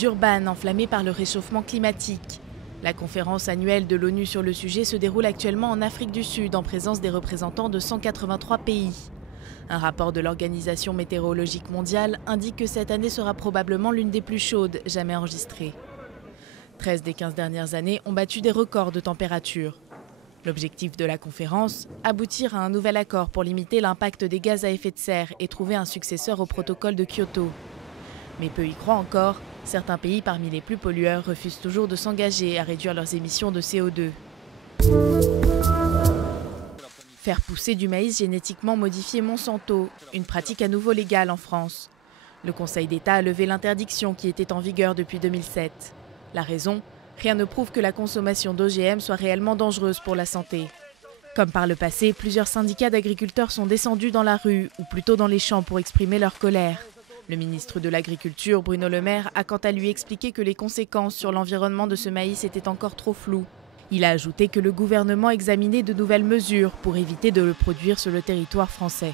Durban, enflammé par le réchauffement climatique. La conférence annuelle de l'ONU sur le sujet se déroule actuellement en Afrique du Sud en présence des représentants de 183 pays. Un rapport de l'Organisation météorologique mondiale indique que cette année sera probablement l'une des plus chaudes jamais enregistrées. 13 des 15 dernières années ont battu des records de température. L'objectif de la conférence, aboutir à un nouvel accord pour limiter l'impact des gaz à effet de serre et trouver un successeur au protocole de Kyoto. Mais peu y croient encore, certains pays parmi les plus pollueurs refusent toujours de s'engager à réduire leurs émissions de CO2. Faire pousser du maïs génétiquement modifié Monsanto, une pratique à nouveau légale en France. Le Conseil d'État a levé l'interdiction qui était en vigueur depuis 2007. La raison ? Rien ne prouve que la consommation d'OGM soit réellement dangereuse pour la santé. Comme par le passé, plusieurs syndicats d'agriculteurs sont descendus dans la rue, ou plutôt dans les champs pour exprimer leur colère. Le ministre de l'Agriculture, Bruno Le Maire, a quant à lui expliqué que les conséquences sur l'environnement de ce maïs étaient encore trop floues. Il a ajouté que le gouvernement examinait de nouvelles mesures pour éviter de le produire sur le territoire français.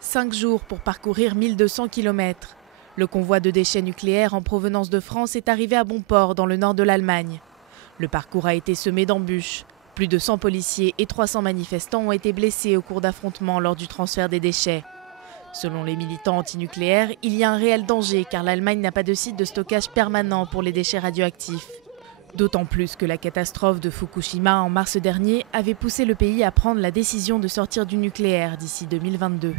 5 jours pour parcourir 1200 km. Le convoi de déchets nucléaires en provenance de France est arrivé à bon port dans le nord de l'Allemagne. Le parcours a été semé d'embûches. Plus de 100 policiers et 300 manifestants ont été blessés au cours d'affrontements lors du transfert des déchets. Selon les militants antinucléaires, il y a un réel danger car l'Allemagne n'a pas de site de stockage permanent pour les déchets radioactifs. D'autant plus que la catastrophe de Fukushima en mars dernier avait poussé le pays à prendre la décision de sortir du nucléaire d'ici 2022.